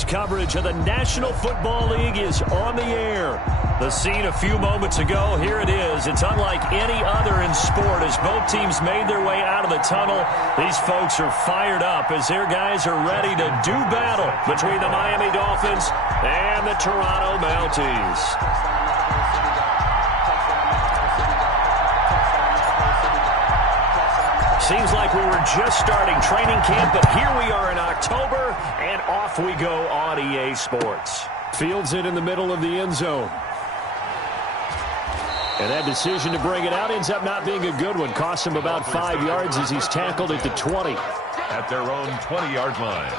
Sports coverage of the National Football League is on the air. The scene a few moments ago, here it is. It's unlike any other in sport as both teams made their way out of the tunnel. These folks are fired up as their guys are ready to do battle between the Miami Dolphins and the Toronto Mounties. Seems like we were just starting training camp, but here we are in October, and off we go on EA Sports. Fields it in the middle of the end zone. And that decision to bring it out ends up not being a good one. Costs him about 5 yards as he's tackled at the 20. At their own 20-yard line.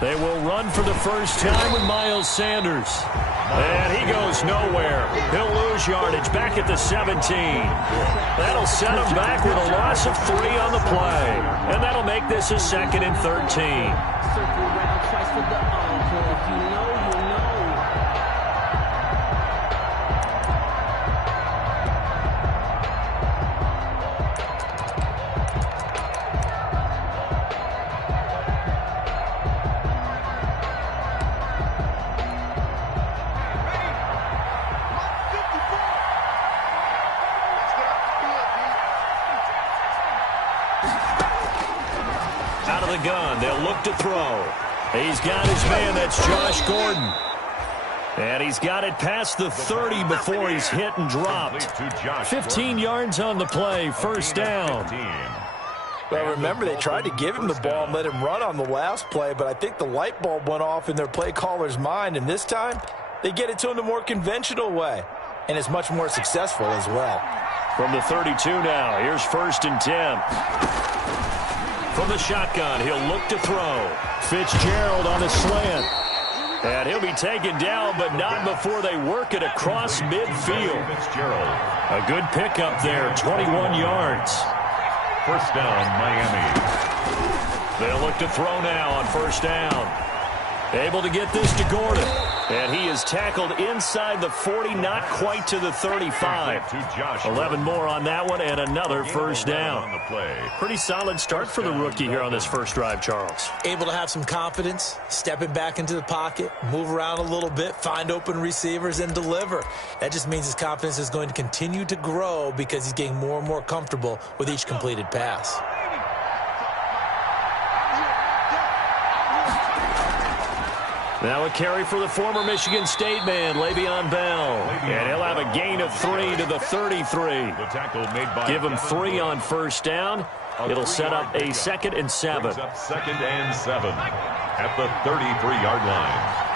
They will run for the first time with Miles Sanders. And he goes nowhere. He'll lose yardage back at the 17. That'll set him back with a loss of 3 on the play. And that'll make this a 2nd and 13. Out of the gun, they'll look to throw. He's got his man, that's Josh Gordon. And he's got it past the 30 before he's hit and dropped. 15 yards on the play, first down. Well, remember, they tried to give him the ball and let him run on the last play, but I think the light bulb went off in their play caller's mind, and this time they get it to him the more conventional way, and it's much more successful as well. From the 32 now, here's 1st and 10. From the shotgun, he'll look to throw. Fitzgerald on the slant. And he'll be taken down, but not before they work it across midfield. Fitzgerald. A good pickup there, 21 yards. First down, Miami. They'll look to throw now on first down. Able to get this to Gordon. And he is tackled inside the 40, not quite to the 35. 11 more on that one, and another first down. Pretty solid start for the rookie here on this first drive, Charles. Able to have some confidence, stepping back into the pocket, move around a little bit, find open receivers, and deliver. That just means his confidence is going to continue to grow because he's getting more and more comfortable with each completed pass. Now a carry for the former Michigan State man, Le'Veon Bell. And he'll have a gain of 3 to the 33. Give him 3 on first down. It'll set up a 2nd and 7. 2nd and 7 at the 33-yard line.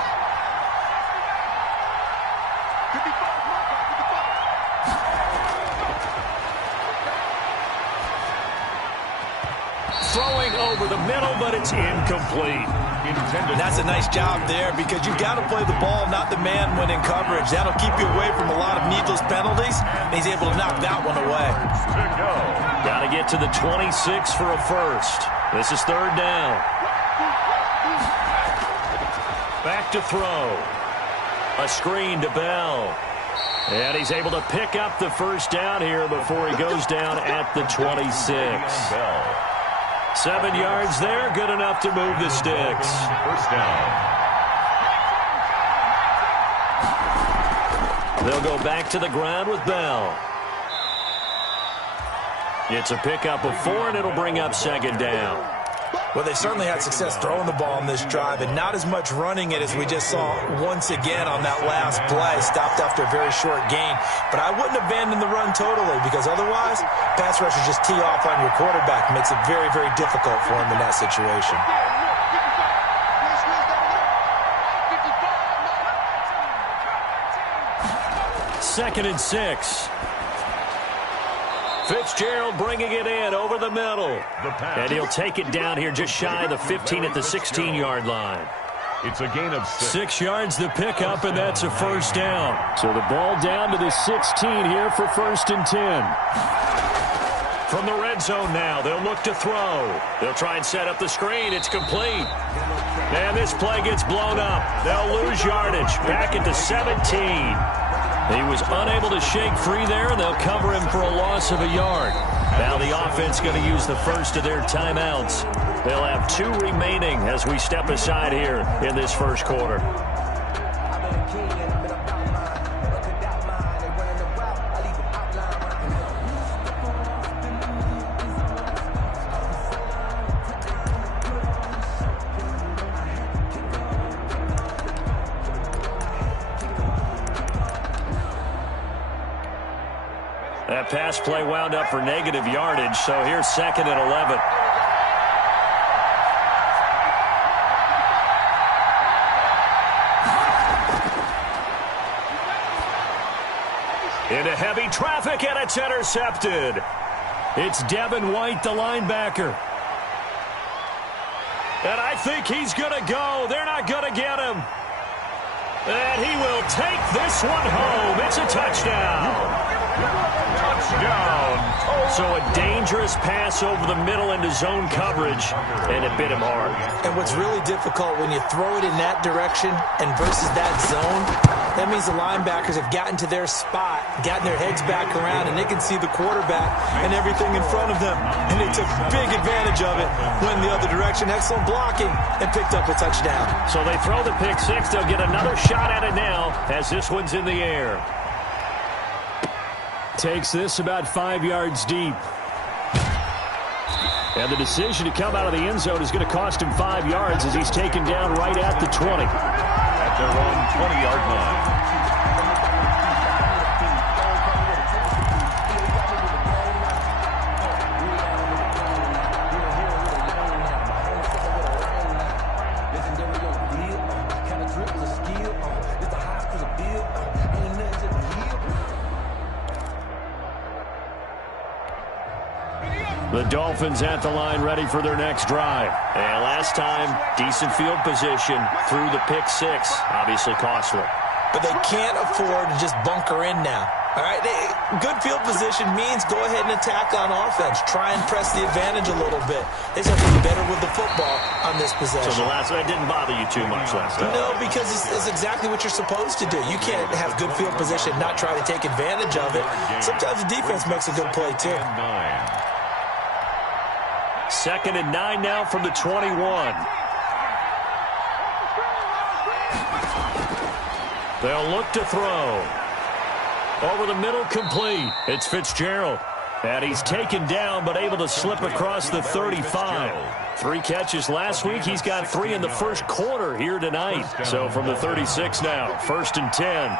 Throwing over the middle, but it's incomplete. That's a nice job there because you've got to play the ball, not the man when in coverage. That'll keep you away from a lot of needless penalties, and he's able to knock that one away. Got to get to the 26 for a first. This is 3rd down. Back to throw. A screen to Bell. And he's able to pick up the first down here before he goes down at the 26. 7 yards there, good enough to move the sticks. First down. They'll go back to the ground with Bell. It's a pickup of 4, and it'll bring up 2nd down. Well, they certainly had success throwing the ball in this drive, and not as much running it as we just saw once again on that last play. Stopped after a very short gain. But I wouldn't abandon the run totally because otherwise, pass rushers just tee off on your quarterback. Makes it very, very difficult for him in that situation. 2nd and 6. Fitzgerald bringing it in over the middle. And he'll take it down here just shy of the 15 at the 16-yard line. It's a gain of 6 yards the pickup, and that's a first down. So the ball down to the 16 here for 1st and 10. From the red zone now, they'll look to throw. They'll try and set up the screen. It's complete. And this play gets blown up. They'll lose yardage. Back at the 17. He was unable to shake free there, and they'll cover him for a loss of a yard. Now the offense going to use the first of their timeouts. They'll have 2 remaining as we step aside here in this first quarter. That pass play wound up for negative yardage, so here's 2nd and 11. Into heavy traffic, and it's intercepted. It's Devin White, the linebacker. And I think he's going to go. They're not going to get him. And he will take this one home. It's a touchdown. Touchdown. So a dangerous pass over the middle into zone coverage, and it bit him hard. And what's really difficult when you throw it in that direction and versus that zone, that means the linebackers have gotten to their spot, gotten their heads back around, and they can see the quarterback and everything in front of them. And they took big advantage of it, went the other direction, excellent blocking, and picked up a touchdown. So they throw the pick six. They'll get another shot at it now as this one's in the air. Takes this about 5 yards deep. And the decision to come out of the end zone is going to cost him 5 yards as he's taken down right at the 20. At their own 20-yard line. The Dolphins at the line ready for their next drive. And last time, decent field position through the pick six. Obviously costly. But they can't afford to just bunker in now. All right, good field position means go ahead and attack on offense. Try and press the advantage a little bit. They just have to be better with the football on this possession. So the last one didn't bother you too much last time? No, because it's exactly what you're supposed to do. You can't have good field position and not try to take advantage of it. Sometimes the defense makes a good play, too. 2nd and 9 now from the 21. They'll look to throw. Over the middle, complete. It's Fitzgerald. And he's taken down, but able to slip across the 35. 3 catches last week. He's got 3 in the first quarter here tonight. So from the 36 now, 1st and 10.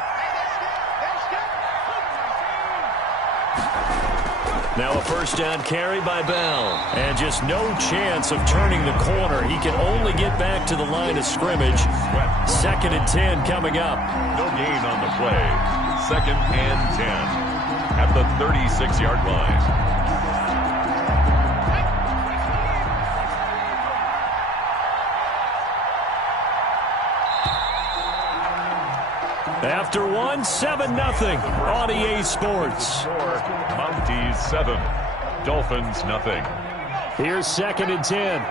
Now a first down carry by Bell. And just no chance of turning the corner. He can only get back to the line of scrimmage. 2nd and 10 coming up. No gain on the play. 2nd and 10 at the 36-yard line. After one, 7-0 on EA Sports. Mounties 7, Dolphins nothing. Here's 2nd and 10.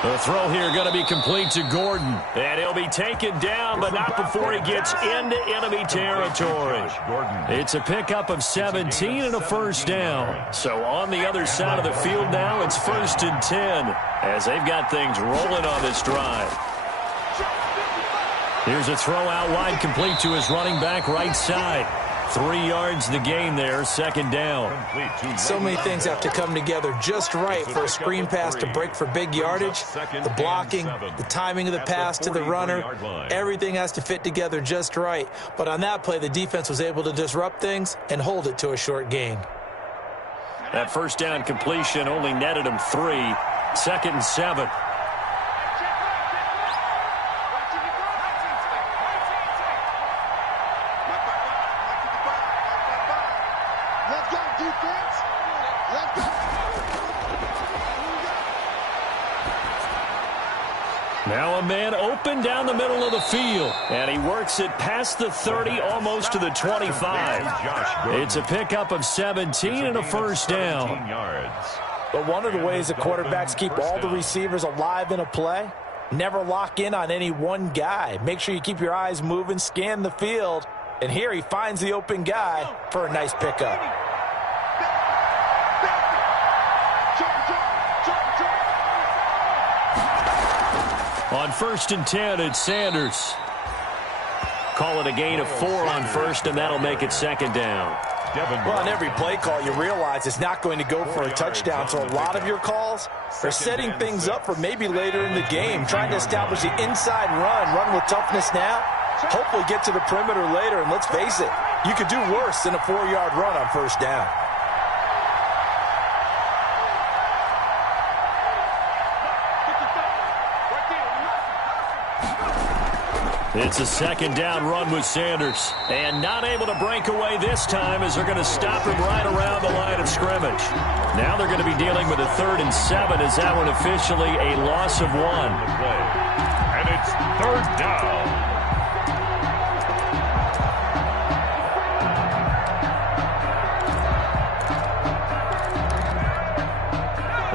The throw here going to be complete to Gordon. And he'll be taken down, but not before he gets into enemy territory. It's a pickup of 17 and a first down. So on the other side of the field now, it's 1st and 10 as they've got things rolling on this drive. Here's a throw out wide, complete to his running back right side. 3 yards the gain there, 2nd down. So many things have to come together just right for a screen pass to break for big yardage. The blocking, the timing of the pass to the runner, everything has to fit together just right. But on that play, the defense was able to disrupt things and hold it to a short gain. That first down completion only netted him 3. 2nd and 7. Now a man open down the middle of the field. And he works it past the 30, almost to the 25. It's a pickup of 17 and a first down. But one of the ways the quarterbacks keep all the receivers alive in a play, never lock in on any one guy. Make sure you keep your eyes moving, scan the field. And here he finds the open guy for a nice pickup. On 1st and 10, it's Sanders. Call it a gain of 4 on first, and that'll make it 2nd down. Well, on every play call, you realize it's not going to go for a touchdown, so a lot of your calls are setting things up for maybe later in the game, trying to establish the inside run with toughness now, hopefully get to the perimeter later, and let's face it, you could do worse than a 4-yard run on 1st down. It's a 2nd down run with Sanders. And not able to break away this time as they're going to stop him right around the line of scrimmage. Now they're going to be dealing with a 3rd and 7 as that one officially a loss of 1. And it's 3rd down.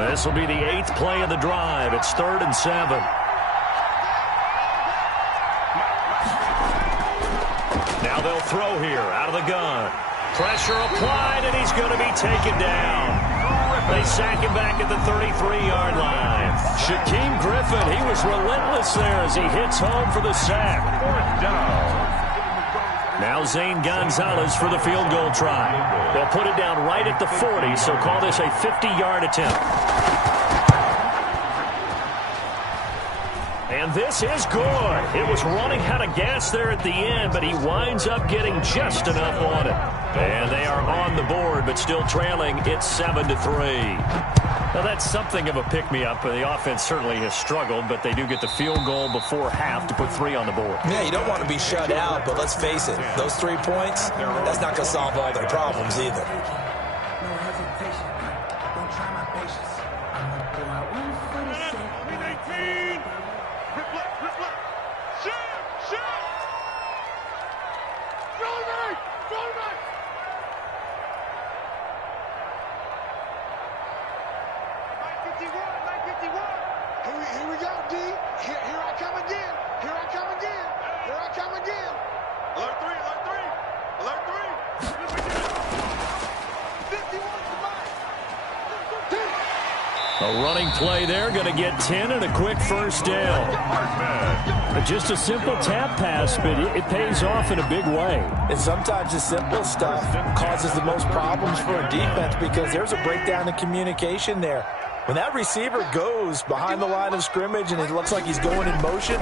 This will be the 8th play of the drive. It's 3rd and 7. Now they'll throw here out of the gun. Pressure applied, and he's going to be taken down. They sack him back at the 33-yard line. Shaquem Griffin, he was relentless there as he hits home for the sack. 4th down. Now Zane Gonzalez for the field goal try. They'll put it down right at the 40, so call this a 50-yard attempt. And this is good. It was running out of gas there at the end, but he winds up getting just enough on it. And they are on the board, but still trailing. It's 7-3. Now, that's something of a pick-me-up. The offense certainly has struggled, but they do get the field goal before half to put 3 on the board. Yeah, you don't want to be shut out, but let's face it, those 3 points, that's not going to solve all their problems either. Here we go, D. Here I come again. Here I come again. Here I come again. Alert 3, alert 3, alert 3. 51 to mine. A running play there, going to get 10 and a quick first down. Just a simple tap pass, but it pays off in a big way. And sometimes the simple stuff causes the most problems for a defense because there's a breakdown in communication there. When that receiver goes behind the line of scrimmage and it looks like he's going in motion,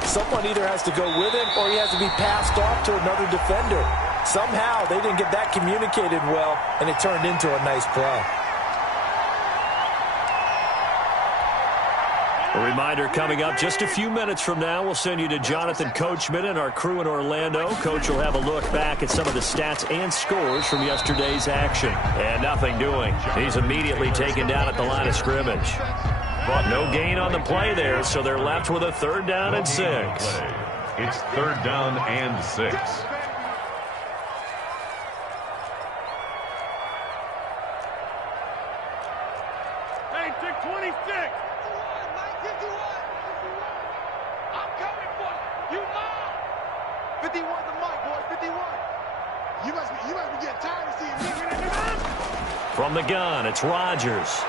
someone either has to go with him or he has to be passed off to another defender. Somehow they didn't get that communicated well, and it turned into a nice play. A reminder coming up just a few minutes from now, we'll send you to Jonathan Coachman and our crew in Orlando. Coach will have a look back at some of the stats and scores from yesterday's action. And nothing doing. He's immediately taken down at the line of scrimmage. But no gain on the play there, so they're left with a 3rd down and 6. It's 3rd down and 6. Hey, 626. 51 the mic, boy, 51. You must be getting tired of seeing me. From the gun, it's Rodgers.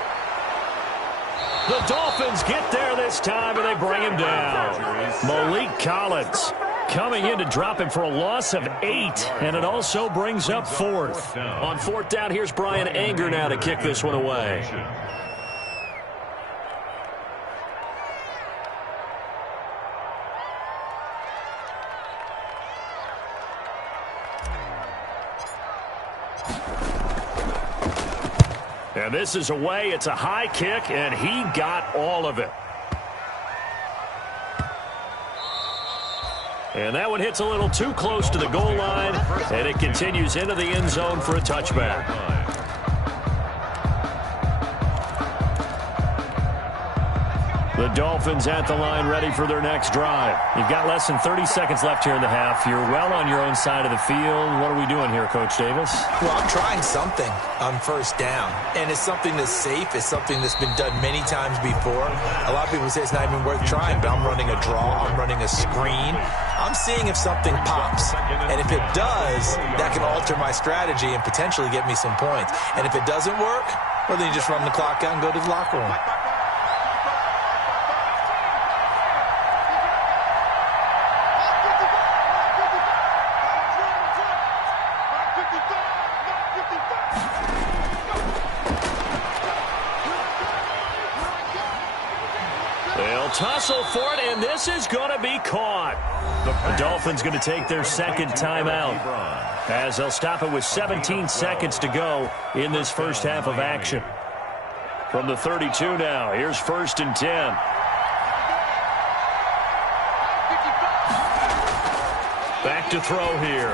The Dolphins get there this time, and they bring him down. Malik Collins coming in to drop him for a loss of 8, and it also brings up 4th. On 4th down, here's Brian Anger now to kick this one away. And this is away. It's a high kick, and he got all of it. And that one hits a little too close to the goal line, and it continues into the end zone for a touchback. The Dolphins at the line ready for their next drive. You've got less than 30 seconds left here in the half. You're well on your own side of the field. What are we doing here, Coach Davis? Well, I'm trying something on first down, and it's something that's safe. It's something that's been done many times before. A lot of people say it's not even worth trying, but I'm running a draw. I'm running a screen. I'm seeing if something pops, and if it does, that can alter my strategy and potentially get me some points. And if it doesn't work, well, then you just run the clock out and go to the locker room. They'll tussle for it, and this is going to be caught. The Dolphins going to take their second timeout, as they'll stop it with 17 seconds to go in this first half of action. From the 32 now, here's 1st and 10. Back to throw here.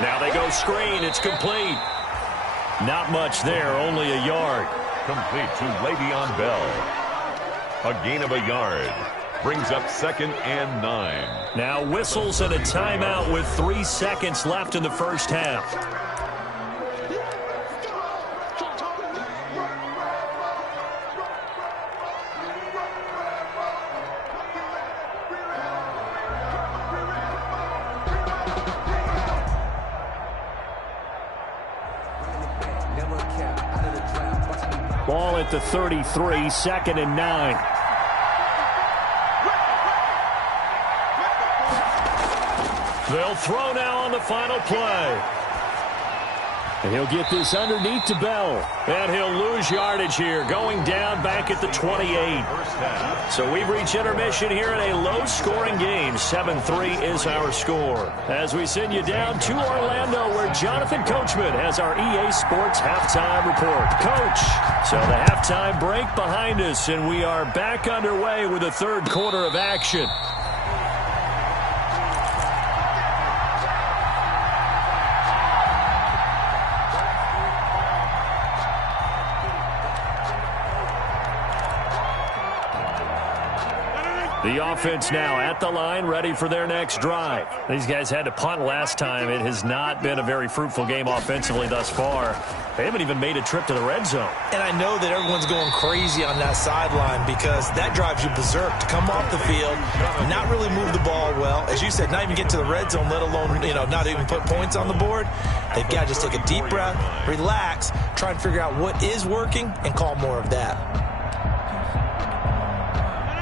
Now they go screen. It's complete. Not much there, only a yard. Complete to Le'Veon Bell. A gain of a yard. Brings up 2nd and 9. Now whistles and a timeout with 3 seconds left in the first half. Ball at the 33, 2nd and 9. They'll throw now on the final play. And he'll get this underneath to Bell. And he'll lose yardage here, going down back at the 28. So we've reached intermission here in a low-scoring game. 7-3 is our score. As we send you down to Orlando, where Jonathan Coachman has our EA Sports halftime report. Coach, so the halftime break behind us, and we are back underway with the third quarter of action. The offense now at the line, ready for their next drive. These guys had to punt last time. It has not been a very fruitful game offensively thus far. They haven't even made a trip to the red zone. And I know that everyone's going crazy on that sideline because that drives you berserk to come off the field, not really move the ball well. As you said, not even get to the red zone, let alone, not even put points on the board. They've got to just take a deep breath, relax, try and figure out what is working, and call more of that.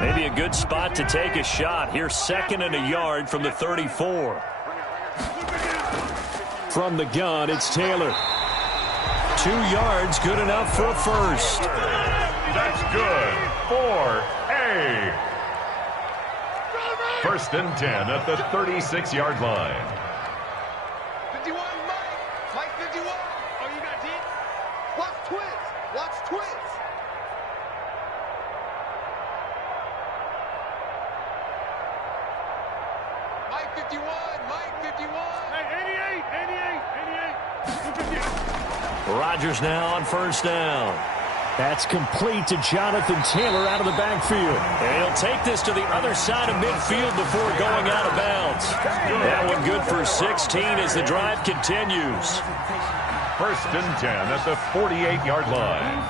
Maybe a good spot to take a shot. Here's 2nd and a yard from the 34. From the gun, it's Taylor. 2 yards, good enough for a first. That's good for a 1st and 10 at the 36-yard line. 51, Mike 51. Oh, you got deep? Watch twins. Watch twins. Mike 51. Hey, 88. Rodgers now on 1st down. That's complete to Jonathan Taylor out of the backfield. And he'll take this to the other side of midfield before going out of bounds. That one good for 16 as the drive continues. 1st and 10 at the 48-yard line.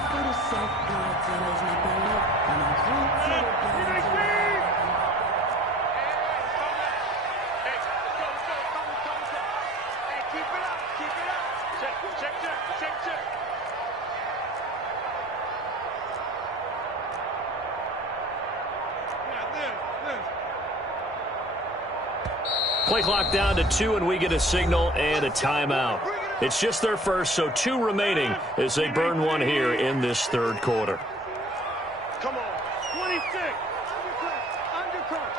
Play clock down to 2, and we get a signal and a timeout. It's just their first, so 2 remaining as they burn one here in this third quarter. Come on. 26. Undercut.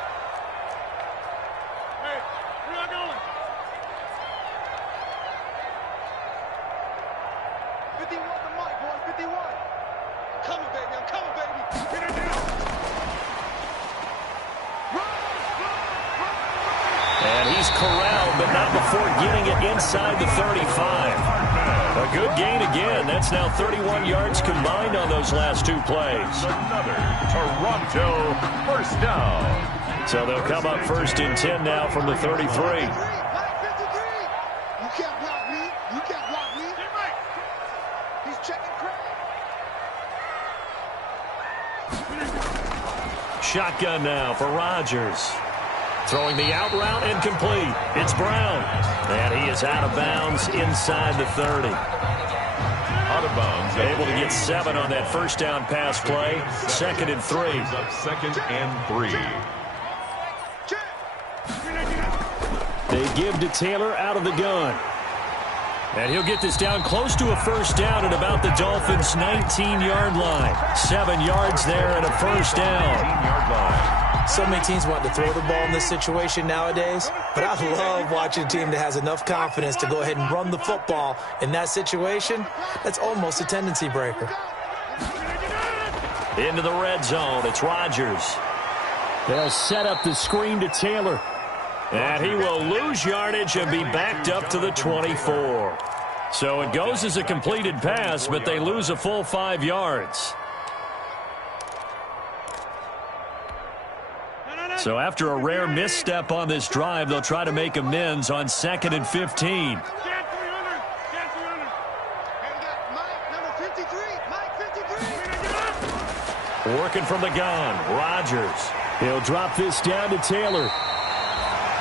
Hey, where y'all going? 51 to Mike, boy. 51. I'm coming, baby. I'm coming, baby. Get it down. And he's corralled, but not before getting it inside the 35. A good gain again. That's now 31 yards combined on those last two plays. Another Toronto first down. So they'll come up first and 10 now from the 33. You can't block me. You can't block me. He's checking crack. Shotgun now for Rodgers. Throwing the out route incomplete. It's Brown. And he is out of bounds inside the 30. Out of bounds. Able to get 7 on that first down pass play. 2nd and 3. Up 2nd and 3. They give to Taylor out of the gun. And he'll get this down close to a first down at about the Dolphins' 19-yard line. 7 yards there and a first down. 19-yard line. So many teams want to throw the ball in this situation nowadays, but I love watching a team that has enough confidence to go ahead and run the football. In that situation, that's almost a tendency breaker. Into the red zone, it's Rodgers. They'll set up the screen to Taylor. And he will lose yardage and be backed up to the 24. So it goes as a completed pass, but they lose a full 5 yards. So after a rare misstep on this drive, they'll try to make amends on 2nd and 15. Working from the gun, Rodgers. He'll drop this down to Taylor.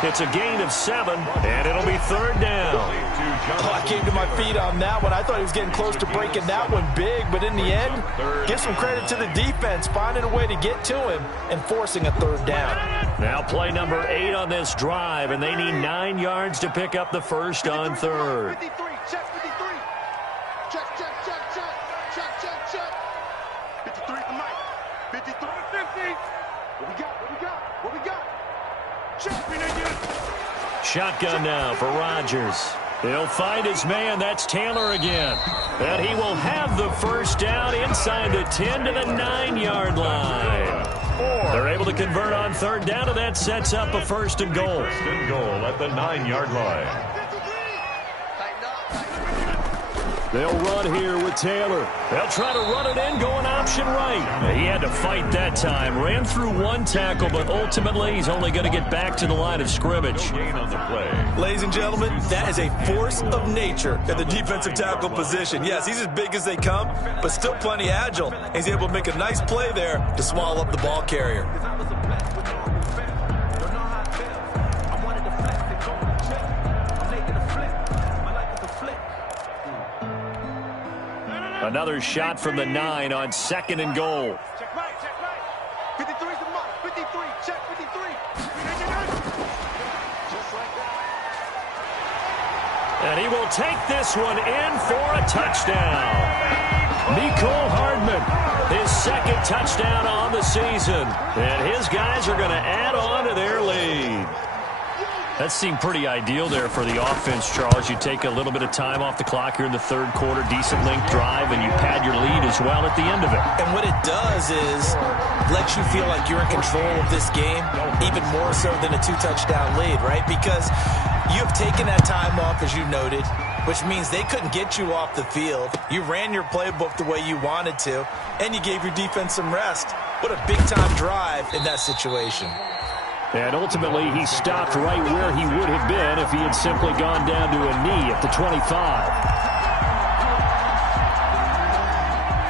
It's a gain of 7, and it'll be 3rd down. Oh, I came to my feet on that one. I thought he was getting close to breaking that one big, but in the end, give some credit to the defense, finding a way to get to him and forcing a 3rd down. Now play number 8 on this drive, and they need 9 yards to pick up the first on 3rd. 53, check 53. Check. 53 to Mike. 53 to 50. What we got? Shotgun now for Rodgers. He'll find his man. That's Taylor again. And he will have the first down inside the 10 to the 9-yard line. They're able to convert on 3rd down, and that sets up a 1st and goal. 1st and goal at the 9-yard line. They'll run here with Taylor. They'll try to run it in, going option right. He had to fight that time. Ran through 1 tackle, but ultimately he's only going to get back to the line of scrimmage. No gain on the play. Ladies and gentlemen, that is a force of nature in the defensive tackle position. Yes, he's as big as they come, but still plenty agile. He's able to make a nice play there to swallow up the ball carrier. Another shot from the 9 on 2nd and goal. Check right. 53 to Mike. 53, check 53. Just like that. And he will take this one in for a touchdown. Mecole Hardman, his 2nd touchdown on the season. And his guys are going to add on to their lead. That seemed pretty ideal there for the offense, Charles. You take a little bit of time off the clock here in the 3rd quarter, decent length drive, and you pad your lead as well at the end of it. And what it does is lets you feel like you're in control of this game, even more so than a 2-touchdown lead, right? Because you have taken that time off, as you noted, which means they couldn't get you off the field. You ran your playbook the way you wanted to, and you gave your defense some rest. What a big-time drive in that situation. And ultimately, he stopped right where he would have been if he had simply gone down to a knee at the 25.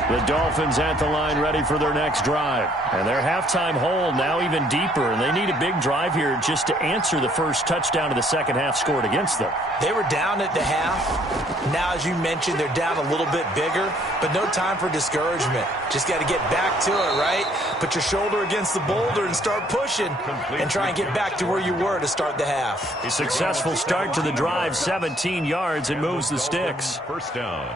The Dolphins at the line ready for their next drive. And their halftime hole now even deeper, and they need a big drive here just to answer the first touchdown of the second half scored against them. They were down at the half. Now, as you mentioned, they're down a little bit bigger, but no time for discouragement. Just got to get back to it, right? Put your shoulder against the boulder and start pushing and try and get back to where you were to start the half. A successful start to the drive, 17 yards, and moves the sticks. First down.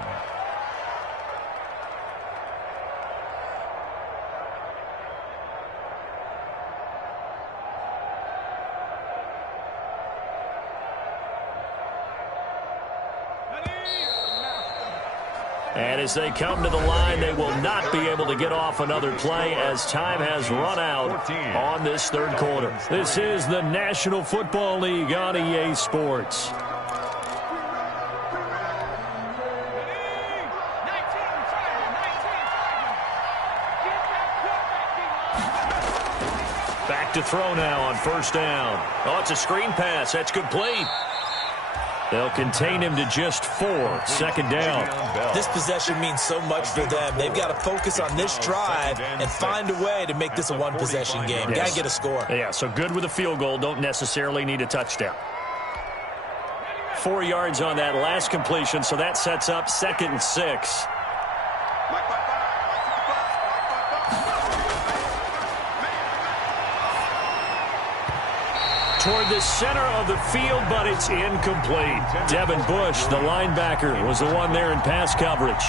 And as they come to the line, they will not be able to get off another play as time has run out on this 3rd quarter. This is the National Football League on EA Sports. Back to throw now on first down. Oh, it's a screen pass. That's complete. They'll contain him to just 4. Second down. This possession means so much for them. They've got to focus on this drive and find a way to make this a one-possession game. Yes. Got to get a score. Yeah, so good with a field goal. Don't necessarily need a touchdown. 4 yards on that last completion, so that sets up 2nd and 6. Toward the center of the field, but it's incomplete. Devin Bush, the linebacker, was the one there in pass coverage.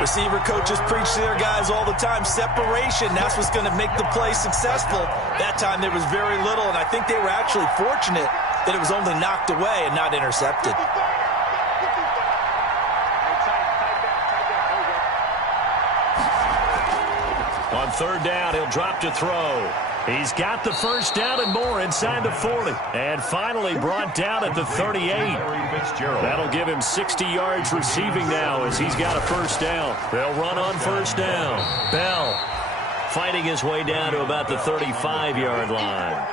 Receiver coaches preach to their guys all the time. Separation, that's what's going to make the play successful. That time there was very little, and I think they were actually fortunate that it was only knocked away and not intercepted. On third down, he'll drop to throw. He's got the first down and more inside the 40. And finally brought down at the 38. That'll give him 60 yards receiving now as he's got a first down. They'll run on first down. Bell fighting his way down to about the 35-yard line.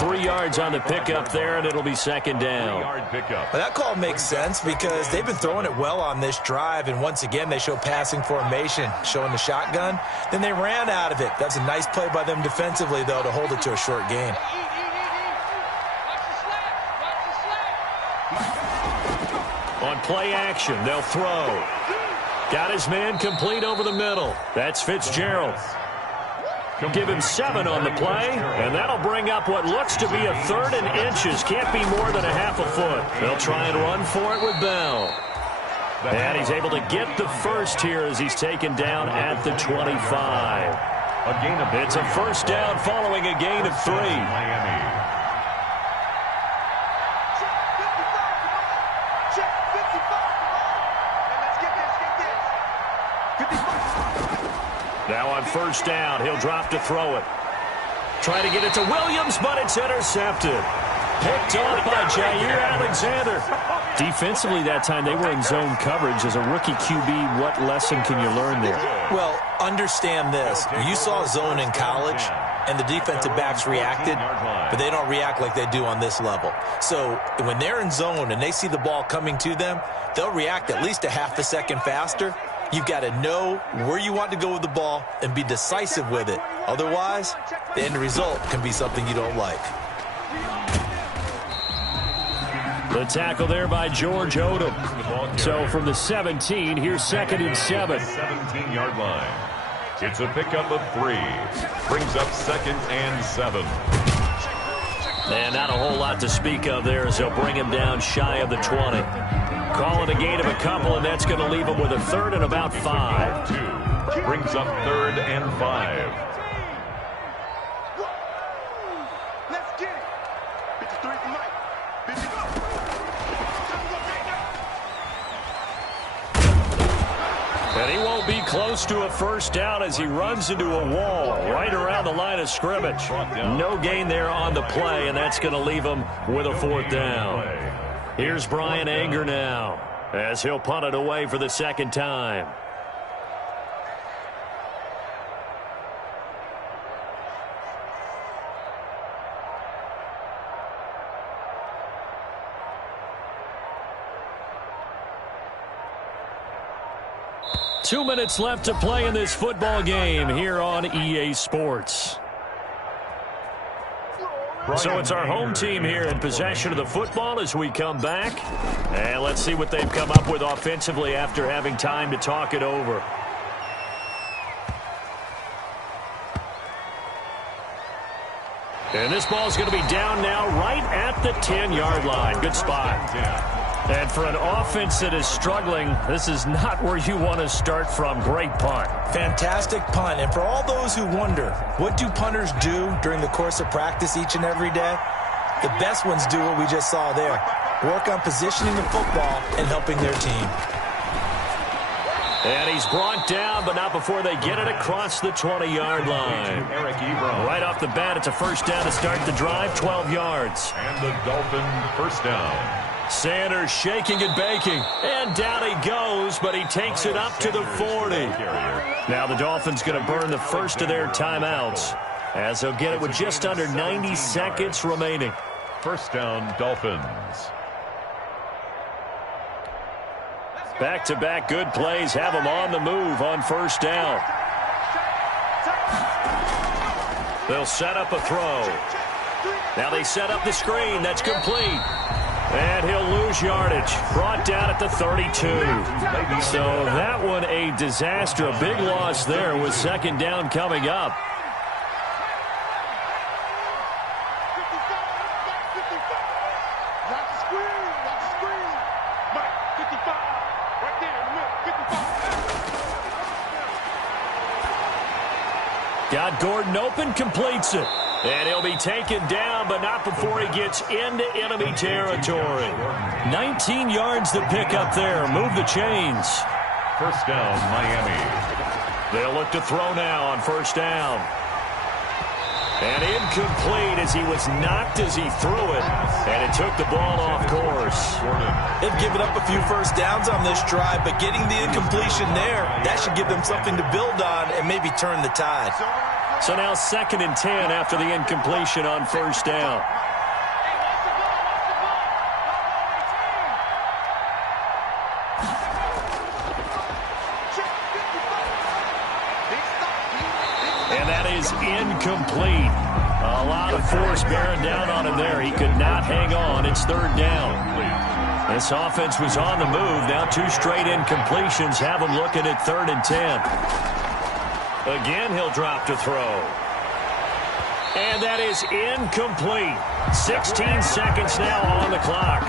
3 yards on the pickup there, and it'll be second down. Well, that call makes sense because they've been throwing it well on this drive, and once again they show passing formation, showing the shotgun. Then they ran out of it. That's a nice play by them defensively, though, to hold it to a short gain. On play action, they'll throw. Got his man complete over the middle. That's Fitzgerald. Give him 7 on the play, and that'll bring up what looks to be a 3rd and inches. Can't be more than a half a foot. They'll try and run for it with Bell. And he's able to get the first here as he's taken down at the 25. It's a first down following a gain of 3. Now on first down, he'll drop to throw it. Try to get it to Williams, but it's intercepted. Picked off by Jair Alexander. Defensively that time, they were in zone coverage. As a rookie QB, what lesson can you learn there? Well, understand this. You saw zone in college, and the defensive backs reacted, but they don't react like they do on this level. So when they're in zone and they see the ball coming to them, they'll react at least a half a second faster. You've got to know where you want to go with the ball and be decisive with it. Otherwise, the end result can be something you don't like. The tackle there by George Odom. So from the 17, here's 2nd and 7. 17-yard line. It's a pickup of 3. Brings up 2nd and 7. And not a whole lot to speak of there as they'll bring him down shy of the 20. Call it a gain of a couple, and that's going to leave him with a 3rd and about 5. 2. Brings up 3rd and 5. Let's get it. 53 for Mike. 54. And he won't be close to a first down as he runs into a wall right around the line of scrimmage. No gain there on the play, and that's going to leave him with a 4th down. Here's Brian Anger now as he'll punt it away for the 2nd time. Two minutes left to play in this football game here on EA Sports. So it's our home team here in possession of the football as we come back. And let's see what they've come up with offensively after having time to talk it over. And this ball's going to be down now right at the 10-yard line. Good spot. And for an offense that is struggling, this is not where you want to start from. Great punt. Fantastic punt. And for all those who wonder, what do punters do during the course of practice each and every day? The best ones do what we just saw there. Work on positioning the football and helping their team. And he's brought down, but not before they get it across the 20-yard line. Right off the bat, it's a first down to start the drive, 12 yards. And the Dolphin first down. Sanders shaking and baking, and down he goes, but he takes it up to the 40. Now the Dolphins going to burn the first of their timeouts as they'll get it with just under 90 seconds remaining. First down, Dolphins. Back-to-back good plays have them on the move on first down. They'll set up a throw. Now they set up the screen. That's complete. And he'll lose yardage. Brought down at the 32. So that one a disaster. A big loss there with second down coming up. Got Gordon open, completes it. And he'll be taken down, but not before he gets into enemy territory. 19 yards to pick up there. Move the chains. First down, Miami. They'll look to throw now on first down. And incomplete as he was knocked as he threw it. And it took the ball off course. They've given up a few first downs on this drive, but getting the incompletion there, that should give them something to build on and maybe turn the tide. So now 2nd and 10 after the incompletion on first down. And that is incomplete. A lot of force bearing down on him there. He could not hang on. It's 3rd down. This offense was on the move. Now 2 straight incompletions have him looking at 3rd and 10. Again, he'll drop to throw. And that is incomplete. 16 seconds now on the clock.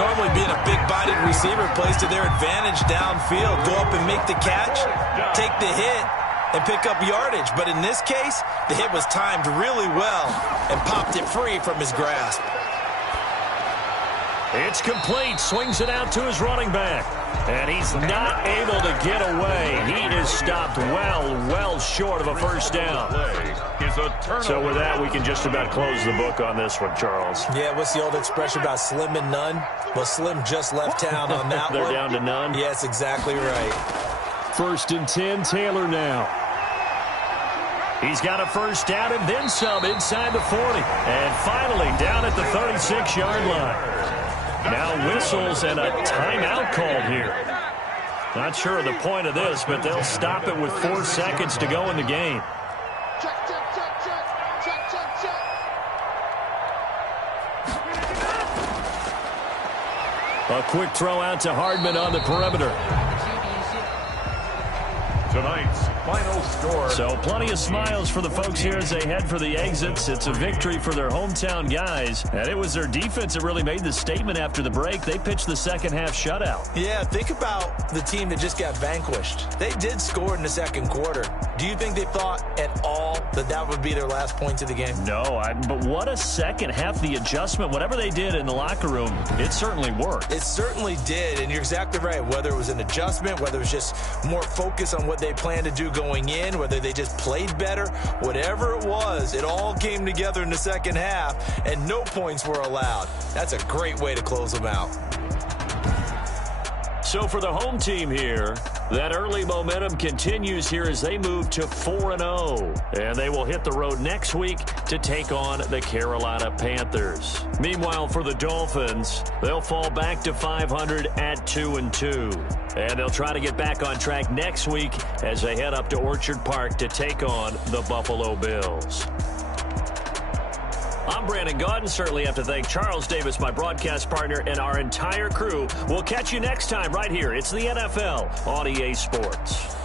Normally being a big-bodied receiver plays to their advantage downfield. Go up and make the catch, take the hit, and pick up yardage. But in this case, the hit was timed really well and popped it free from his grasp. It's complete. Swings it out to his running back. And he's not able to get away. He is stopped well short of a first down. So with that, we can just about close the book on this one, Charles. Yeah, what's the old expression about slim and none? Well, Slim just left town on that They're one. down to none? Yes, exactly right. 1st and 10, Taylor now. He's got a first down and then some inside the 40. And finally down at the 36-yard line. Now whistles and a timeout called here. Not sure of the point of this, but they'll stop it with 4 seconds to go in the game. A quick throw out to Hardman on the perimeter. Tonight's final score. So plenty of smiles for the folks here as they head for the exits. It's a victory for their hometown guys. And it was their defense that really made the statement after the break. They pitched the second-half shutout. Yeah, think about the team that just got vanquished. They did score in the second quarter. Do you think they thought at all that that would be their last point of the game? No, but what a second half. The adjustment, whatever they did in the locker room, it certainly worked. It certainly did, and you're exactly right. Whether it was an adjustment, whether it was just more focus on what they planned to do going in, whether they just played better, whatever it was, it all came together in the second half, and no points were allowed. That's a great way to close them out. So for the home team here, that early momentum continues here as they move to 4-0. And they will hit the road next week to take on the Carolina Panthers. Meanwhile, for the Dolphins, they'll fall back to 500 at 2-2. And they'll try to get back on track next week as they head up to Orchard Park to take on the Buffalo Bills. I'm Brandon Gaudin. Certainly have to thank Charles Davis, my broadcast partner, and our entire crew. We'll catch you next time right here. It's the NFL on EA Sports.